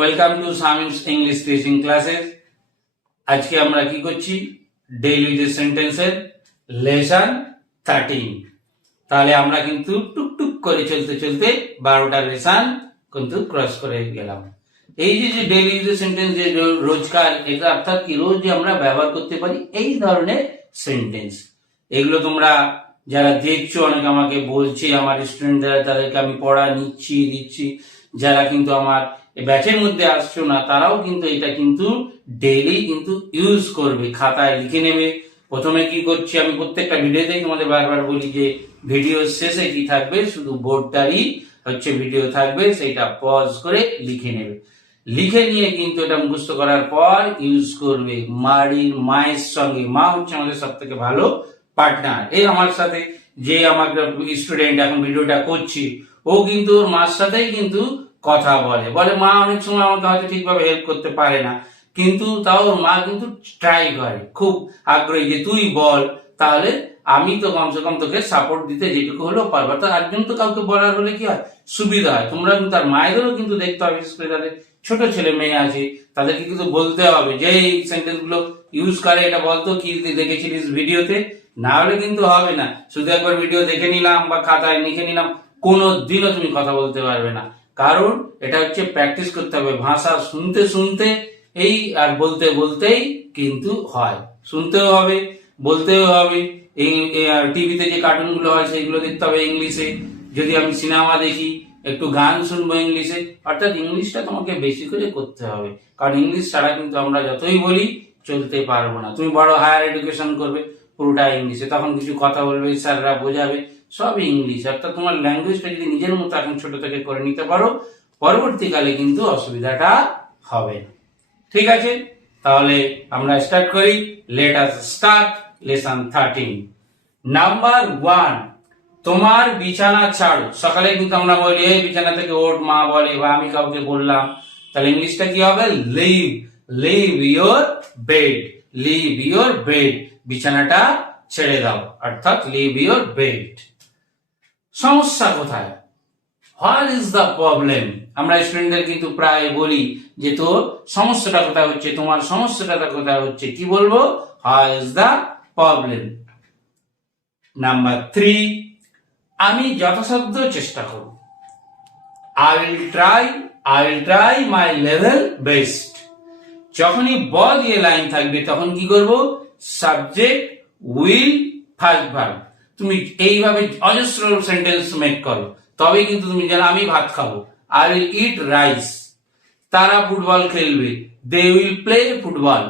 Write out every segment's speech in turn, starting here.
Welcome to Samim's English teaching classes. আজকে আমরা কি করছি? ডেইলি ইউজেস সেন্টেন্সের লেসন 13। তাহলে আমরা কিন্তু টুকটুক করে চলতে চলতে 12টা লেসন কিন্তু ক্রস করে গেলাম। এই যে ডেইলি ইউজেস সেন্টেন্স, যে রোজকার, এটা অর্থাৎ কি রোজ যে আমরা ব্যবহার করতে পারি এই ধরনের সেন্টেন্স, এগুলো তোমরা যারা দেখছো, অনেকে আমাকে বলছে, আমার স্টুডেন্টরা, তাদেরকে আমি পড়া দিচ্ছি। যারা কিন্তু আমার ব্যাচের মধ্যে আসছো না, তারাও কিন্তু এটা কিন্তু ডেইলি কিন্তু ইউজ করবে, খাতায় লিখে নেবে। প্রথমে কি করছি, আমি প্রত্যেকটা ভিডিওতেই তোমাদের বারবার বলি যে ভিডিও শেষে কি থাকবে, শুধু বোর্ডটারই ভিডিও থাকবে, সেইটা পজ করে লিখে নেবে। লিখে নিয়ে কিন্তু এটা মুখস্থ করার পর ইউজ করবে মায়ের সঙ্গে। মা হচ্ছে আমাদের সব থেকে ভালো পার্টনার। এই আমার সাথে যে আমার স্টুডেন্ট এখন ভিডিওটা করছি, ও কিন্তু ওর মার সাথেই কিন্তু কথা বলে। মা অনেক সময় আমাকে হয়তো ঠিকভাবে হেল্প করতে পারে না, কিন্তু তাও মা কিন্তু ট্রাই করে, খুব আগ্রহী যে তুই বল, তাহলে আমি তো কমসে কম তোকে সাপোর্ট দিতে যেটুকু হলেও পারবো। তো একজন তো কাউকে বলার হলে কি হয়, সুবিধা হয়। তোমরা কিন্তু তার মায়েদেরও কিন্তু দেখতে হবে, বিশেষ করে তাদের ছোট ছেলে মেয়ে আছে, তাদেরকে কিন্তু বলতে হবে যে এই সেন্টেন্স গুলো ইউজ করে, এটা বলতো কি দেখেছিলিস ভিডিওতে, না হলে কিন্তু হবে না। শুধু একবার ভিডিও দেখে নিলাম বা খাতায় লিখে নিলাম, কোনো দিনও তুমি কথা বলতে পারবে না। কারণ এটা হচ্ছে প্র্যাকটিস করতে হবে, ভাষা শুনতে শুনতে এই আর বলতে বলতেই কিন্তু হয়। শুনতেও হবে, বলতেও হবে। এই টিভিতে যে কার্টুন গুলো হয় সেগুলো দেখতে হবে ইংলিশে। যদি আমি সিনেমা দেখি, একটু গান শুনবো ইংলিশে। অর্থাৎ ইংলিশটা তোমাকে বেশি করে করতে হবে, কারণ ইংলিশ ছাড়া কিন্তু আমরা যতই বলি চলতে পারবো না। তুমি বড় হায়ার এডুকেশন করবে, পুরোটা ইংলিশে, তখন কিছু কথা বলবে, স্যাররা বোঝাবে, সব ইংলিশ। অর্থাৎ তোমার ল্যাঙ্গুয়েজটা যদি নিজের মতো এখন ছোট থেকে করে নিতে পারো, পরবর্তীকালে কিন্তু অসুবিধাটা হবে না। ঠিক আছে, তাহলে আমরা স্টার্ট করি। Let us start lesson 13। Number 1, তোমার বিছানা ছাড়ো। সকালে কিন্তু আমরা বলি এই বিছানা থেকে ওঠ, মা বলে, বা আমি কাউকে বললাম, তাহলে ইংলিশটা কি হবে? Leave your bed. Leave your bed, বিছানাটা ছেড়ে দাও, অর্থাৎ লিভ ইয়োর বেড। সমস্যা কোথায়? What is the problem? আমরা স্টুডেন্টদের কিন্তু প্রায় বলি যে তোর সমস্যাটা কোথায় হচ্ছে, তোমার সমস্যাটা কোথায় হচ্ছে, কি বলবো? What is the problem. Number 3, আমি যথাসাধ্য চেষ্টা করব। I will try my level best. যখনই ব দিয়ে লাইন থাকবে তখন কি করব? Subject will first verb. তুমি এইভাবে অজস্র সেন্টেন্স মেক করো, তবেই কিন্তু তুমি জানো আমি ভাত খাবো। I will eat rice. তারা ফুটবল খেলবে, দে উইল প্লে ফুটবল।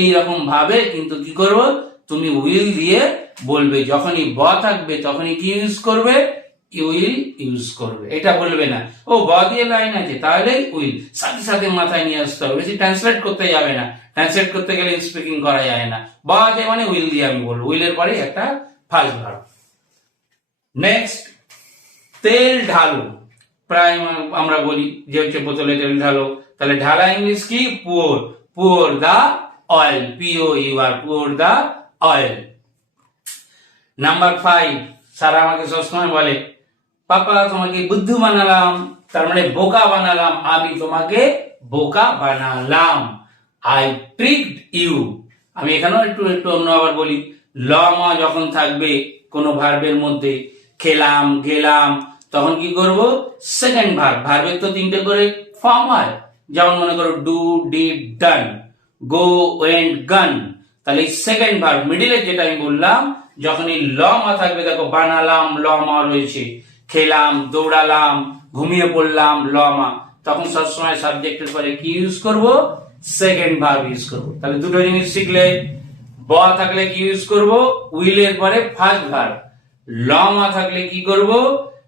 এইরকম ভাবে কিন্তু কি করবো, তুমি উইল দিয়ে বলবে। যখনই ব থাকবে তখনই কি ইউজ করবে? উইল ইউজ করবে। এটা বলবে না ও ব দিয়ে লাইন আছে তাহলে উইল, সাথে সাথে মাথায় নিয়ে আসতে হবে। বেশি ট্রান্সলেট করতে যাবে না, ট্রান্সলেট করতে গেলে স্পিকিং করা যায় না। ব আছে মানে উইল দিয়ে আমি বলবো, উইলের পরে একটা ফার্স্ট ভার্ব। নেক্সট, তেল ঢালো। প্রায় আমরা বলি যে হচ্ছে বোতলে তেল ঢালো, তাহলে ঢালা ইংলিশ কি? pour the oil, pour, pour the oil। Number 5, সারা আমাকে সবসময় বলে পাপা তোমাকে বুদ্ধু বানালাম, তার মানে বোকা বানালাম, আমি তোমাকে বোকা বানালাম। I tricked you. আমি এখানেও একটু অন্য আবার বলি, মা যখন থাকবে কোনো ভার্বের মধ্যে, খেলাম, গেলাম, তখন কি করব? Second verb. ভার্বের তো 3টে করে ফর্ম হয়, যেমন মনে করো do, did, done, go, went, gone. তাহলে সেকেন্ড ভার্ব মিডিলে যেটা আমি বললাম, যখনই মা থাকবে, দেখো বানালাম, মা রয়েছে, খেলাম, দৌড়ালাম, ঘুমিয়ে পড়লাম, মা, তখন সবসময় সাবজেক্টের পরে কি ইউজ করব? সেকেন্ড ভার্ব ইউজ করব। তাহলে দুটো জিনিস শিখলে, ব থাকলে কি ইউজ করব? উইলের পরে ফার্স্ট ভার্ব। মা থাকলে কি করব?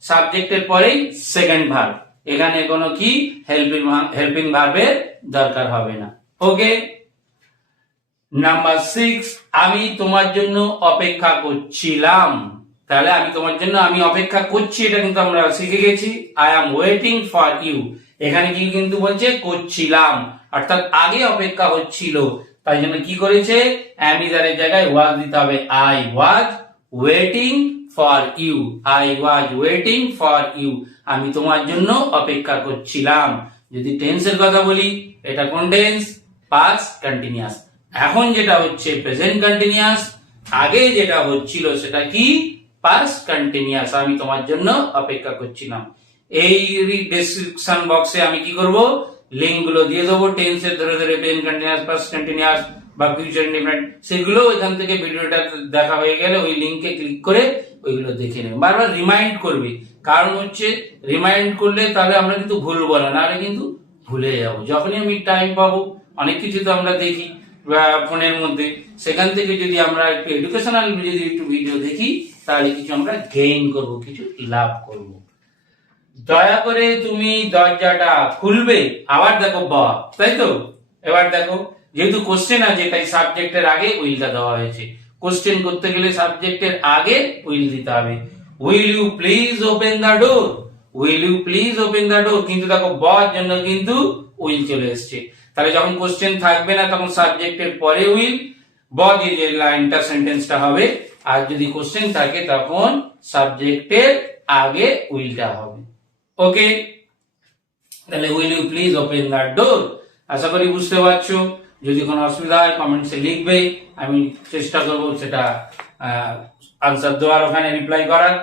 সাবজেক্টের পরেই সেকেন্ড ভার্ব। এখানে কোনো কি হেল্পিং ভার্বের দরকার হবে না। ওকে। নাম্বার 6, আমি তোমার জন্য অপেক্ষা করছিলাম। তাহলে আমি তোমার জন্য আমি অপেক্ষা করছি, এটা কিন্তু আমরা শিখে গেছি। I am waiting for you. এখানে কি কিন্তু বলছে? করছিলাম, অর্থাৎ আগে অপেক্ষা হচ্ছিল, তাই জন্য কি করেছে? অ্যাম ইজ এর জায়গায় ওয়াজ দিতে হবে। I was waiting for you. I was waiting for you. আমি তোমার জন্য অপেক্ষা করছিলাম। যদি টেন্সের কথা বলি, এটা কোন টেন্স? Past continuous. এখন যেটা হচ্ছে প্রেজেন্ট কন্টিনিউয়াস, আগে যেটা হচ্ছিল সেটা কি? Past continuous. আমি তোমার জন্য অপেক্ষা করছিলাম। এই ডেসক্রিপশন বক্সে আমি কি করব? লিংক গুলো দিয়ে দেবো, টেন্সের ধরে ধরে প্রেজেন্ট কন্টিনিউয়াস, পাস্ট কন্টিনিউয়াস বা ফিউচার ইনডিফিনিট, সেগুলো এখান থেকে ভিডিওটা দেখা হয়ে গেলে ওই লিংকে ক্লিক করে ওইগুলো দেখে নেবে। বারবার রিমাইন্ড করবে, কারণ হচ্ছে রিমাইন্ড করলে তাহলে আমরা কিন্তু ভুলবো না, নাহলে কিন্তু ভুলে যাবো। যখনই আমি টাইম পাবো, অনেক কিছু তো আমরা দেখি ফোনের মধ্যে, সেখান থেকে যদি আমরা একটু এডুকেশনাল যদি একটু ভিডিও দেখি, তাহলে কিছু আমরা গেইন করব, কিছু লাভ করব। দয়া করে তুমি দরজাটা খুলবে। আবার দেখো বা, তাই তো? এবার দেখো, যেহেতু কোশ্চেন আছে তাই সাবজেক্টের আগে উইলটা দেওয়া হয়েছে। কোশ্চেন করতে গেলে সাবজেক্টের আগে উইল দিতে হবে। Will you please open the door, will you please open the door, কিন্তু দেখো বার জন্য কিন্তু উইল চলে এসছে। তাহলে যখন কোশ্চেন থাকবে না তখন সাবজেক্টের পরে উইল, ব দিয়ে যে লাইনটা সেন্টেন্সটা হবে। আর যদি কোশ্চেন থাকে তখন সাবজেক্টের আগে উইলটা হবে। ওকে, তাহলে will you please open the door. আশা করি বুঝতে পারছো। যদি কোনো অসুবিধা হয় কমেন্টসে লিখবে, আমি চেষ্টা করব সেটা আনসার দেওয়ার, ওখানে রিপ্লাই করার।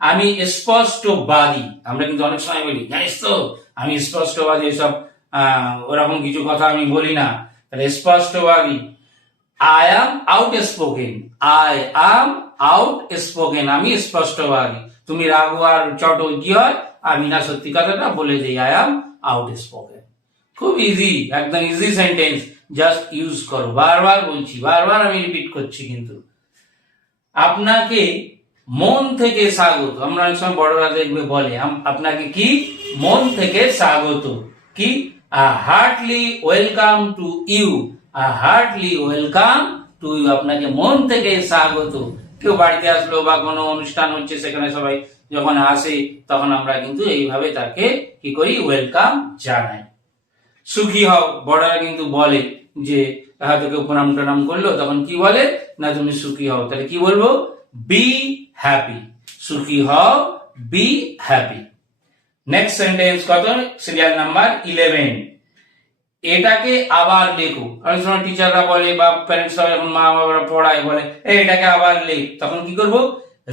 আমি স্পষ্টবাদী, আমরা কিন্তু অনেক সময় বলি জানিস তো আমি স্পষ্টবাদী, এসব ওরকম কিছু কথা আমি বলি না। তাহলে স্পষ্টবাদী, I am outspoken, I am outspoken, আমি স্পষ্টবাদী। তুমি রাগু আর চটো কি হয়, আমি না সত্যি কথাটা বলে দিই, আই অ্যাম আউটস্পোকেন। খুব ইজি, একদম ইজি সেন্টেন্স, জাস্ট ইউজ করো। বারবার বলছি, বারবার আমি রিপিট করছি। কিন্তু আপনাকে মন থেকে স্বাগত, আমরা অনেক সময় বড়রা দেখবে বলে আপনাকে কি? মন থেকে স্বাগত। কি? Heartly welcome to you, heartly welcome to you, আপনাকে মন থেকে স্বাগত। কেউ বাড়িতে আসলো বা কোনো অনুষ্ঠান হচ্ছে, সেখানে সবাই যখন আসে তখন আমরা কিন্তু এইভাবে তাকে কি করি? ওয়েলকাম জানাই। সুখী হও, বড়রা কিন্তু বলে যে হয়তো কেউ প্রণাম টনাম করলো, তখন কি বলে না তুমি সুখী হও। তাহলে কি বলবো? বি হ্যাপি, সুখী হও, বি হ্যাপি। নেক্সট সেন্টেন্স কত? Serial number 11। এটাকে আবার লেখো। অনেক সময় টিচাররা বলে বা প্যারেন্টসরা যখন মা বাবারা পড়ায় বলে এটাকে আবার লেখ, তখন কি করব?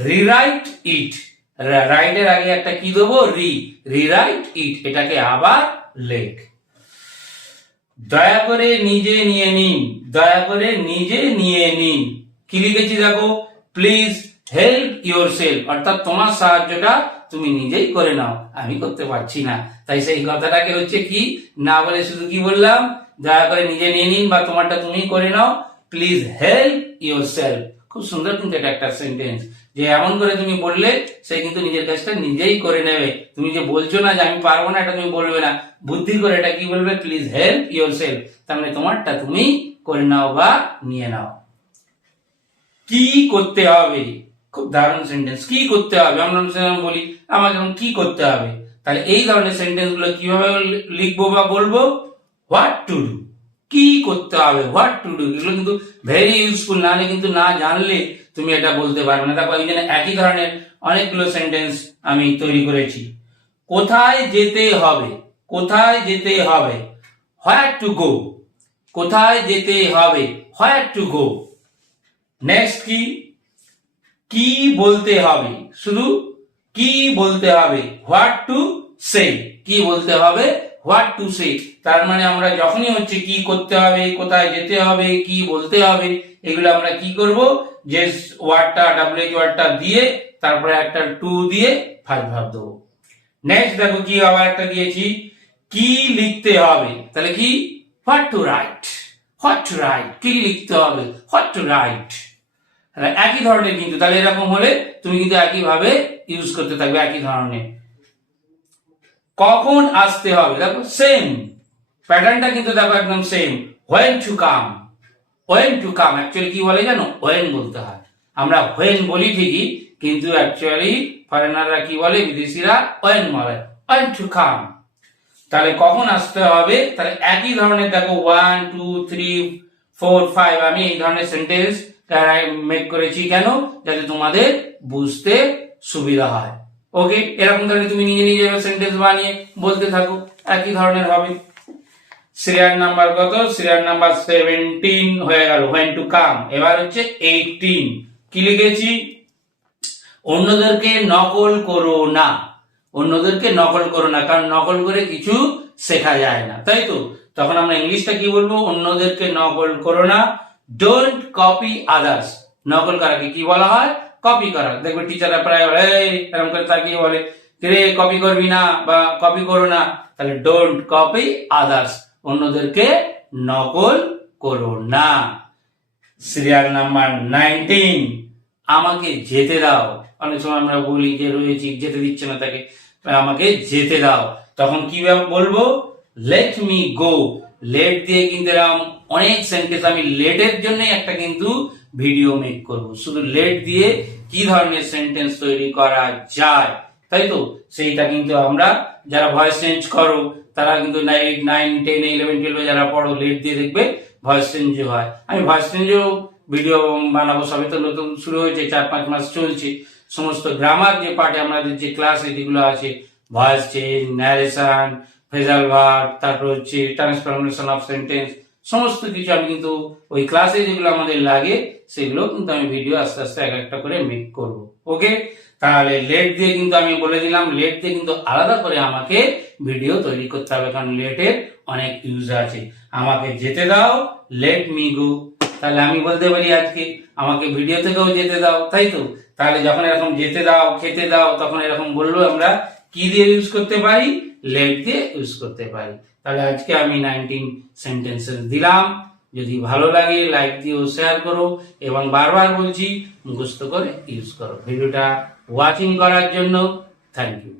রিরাইট ইট। রাইটের আগে একটা কি দেবো? রিরাইট ইট, এটাকে আবার লেখ। দয়া করে নিজে নিয়ে নিন, দয়া করে নিজে নিয়ে নিন। কি লিখেছি দেখো? প্লিজ হেল্প ইউর সেলফ, অর্থাৎ তোমার সাহায্যটা তুমি নিজেই করে নাও, আমি করতে পারছি না। তাই সেই কথাটাকে হচ্ছে কি না বলে শুধু কি বললাম? দয়া করে নিজে নিয়ে নিন বা তোমারটা তুমি করে নাও, প্লিজ হেল্প ইউর সেলফ। খুব সুন্দর কিন্তু এটা একটা সেন্টেন্স, যে এমন করে তুমি বললে সে কিন্তু নিজের কাজটা নিজেই করে নেবে। তুমি যে বলছো না যে আমি পারবো না, এটা তুমি বলবে না, বুদ্ধি করে এটা কি বলবে? প্লিজ হেল্প ইউর সেলফ, তার মানে তোমারটা তুমি করে নাও বা নিয়ে নাও। কি করতে হবে? খুব দারুণ সেন্টেন্স। কি করতে হবে? আমরা বলি আমাকে কি করতে হবে, তাহলে এই ধরনের সেন্টেন্স গুলো কিভাবে লিখবো বা বলবো? হোয়াট টু ডু, কি করতে হবে, হোয়াট টু ডু। এগুলো কিন্তু ভেরি ইউজফুল, নাহলে কিন্তু না জানলে তুমি এটা বলতে পারবে না। দেখো এই জন্য একই ধরনের অনেকগুলো সেন্টেন্স আমি তৈরি করেছি। কোথায় যেতে হবে, কোথায় যেতে হবে, হোয়াট টু গো, কোথায় যেতে হবে, হোয়াট টু গো। নেক্সট কি? কি বলতে হবে, শুধু কি বলতে হবে, হোয়াট টু সে, কি বলতে হবে, হোয়াট টু সে। তার মানে আমরা যখনই হচ্ছে কি করতে হবে, কোথায় যেতে হবে, কি বলতে হবে, এগুলো আমরা কি করব? যে ওয়ার্ডটা ডাব্লিউএইচ ওয়ার্ডটা দিয়ে তারপরে একটা টু দিয়ে ফার্স্ট ভার্ব দেবো। নেক্সট দেখো কি আবার একটা দিয়েছি, কি লিখতে হবে, তাহলে কি? What to right, what to right, কি লিখতে হবে, হোয়াট টু রাইট। একই ধরনের কিন্তু, তাহলে এরকম হলে তুমি কিন্তু একই ভাবে ইউজ করতে থাকবে, একই ধরনের। কখন আসতে হবে, দেখো সেম প্যাটার্নটা কিন্তু দেখো একদম same. When to come, when to come, actually কি বলে জানো? হোয়েন বলতে হয়। আমরা হোয়েন বলি ঠিকই, কিন্তু অ্যাকচুয়ালি ফরেনাররা কি বলে, বিদেশিরা হোয়েন বলে, হোয়েন টু কাম। তাহলে কখন আসতে হবে, তাহলে একই ধরনের দেখো 1 2 3 4 5 আমি এই ধরনের সেন্টেন্স মেক করেছি। কেন? যাতে তোমাদের বুঝতে সুবিধা হয়। ওকে, এরকম তাহলে তুমি নিজে নিজে সেন্টেন্স বানিয়ে বলতে থাকো। একই ধরনের হবে। সিরিয়াল নাম্বার কত? সিরিয়াল নাম্বার 17 হয়ে গেল। when to come, এবার হচ্ছে 18। কি লিখেছি? অন্যদেরকে নকল করো না। অন্যদেরকে নকল করো না, কারণ নকল করে কিছু শেখা যায় না, তাই তো? তখন আমরা ইংলিশটা কি বলবো? অন্যদেরকে নকল করো না, ডোন্ট কপি আদার্স। নকল করাকে কি বলা হয়? কপি করা। দেখবে টিচাররা প্রায় এরকম করে তাকিয়ে বলে, রে কপি করবি না বা কপি করো না। তাহলে ডোন্ট কপি আদার্স, অন্যদেরকে নকল করো না। সিরিয়াল নাম্বার 19, আমাকে যেতে দাও। অনেক সময় আমরা বলি যে রয়েছি, যেতে দিচ্ছে না তাকে, আমাকে যেতে দাও। তখন কি বলবো? Let me go. লেট দিয়ে কিন্তু এরকম অনেক সেন্টেন্স, আমি লেটের জন্য একটা কিন্তু ভিডিও মেক করব, শুধু লেট দিয়ে কি ধরনের সেন্টেন্স তৈরি করা যায়, তাই তো? সেইটা কিন্তু আমরা যারা ভয়েস চেঞ্জ করো, তারা কিন্তু 8, 9, 10, 11, 12 যারা পড়ো, লেট দিয়ে দেখবে ভয়েস চেঞ্জ হয়। আমি ভয়েস চেঞ্জও ভিডিও বানাবো, সবে তো নতুন শুরু হয়েছে, 4-5 মাস চলছে। সমস্ত গ্রামার যে পার্টে আমাদের যে ক্লাসে যেগুলো আছে, voice change, narration, phrasal verb, তারপর হচ্ছে ট্রান্সফরমেশন অফ সেন্টেন্স, সমস্ত কিছু আমি কিন্তু ওই ক্লাসে যেগুলো আমাদের লাগে সেগুলো কিন্তু আমি ভিডিও আস্তে আস্তে এক একটা করে মেক করব। ওকে, তাহলে লেট দিয়ে কিন্তু আমি বলে দিলাম, লেট দিয়ে কিন্তু আলাদা করে আমাকে ভিডিও তৈরি করতে হবে, কারণ লেটের অনেক ইউজ আছে। আমাকে যেতে দাও, লেট মি গো। তাহলে আমি বলতে পারি আজকে আমাকে ভিডিও থেকেও যেতে দাও, তাই তো? তাহলে যখন এরকম যেতে দাও, খেতে দাও, তখন এরকম বললো আমরা কি দিয়ে ইউজ করতে পারি? লেট দিয়ে ইউজ করতে পারি। তাহলে আজকে আমি 19 সেন্টেন্সেস দিলাম। যদি ভালো লাগে লাইক দিও, শেয়ার করো, এবং বারবার বলছি মুখস্থ করে ইউজ করো। ভিডিওটা ওয়াচিং করার জন্য thank you.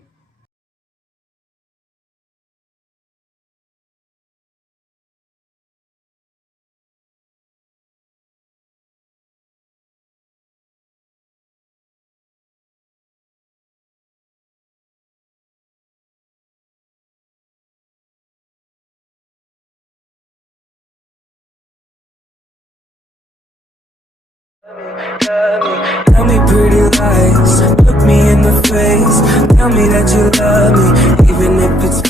Tell me pretty lies, look me in the face. Tell me that you love me, even if it's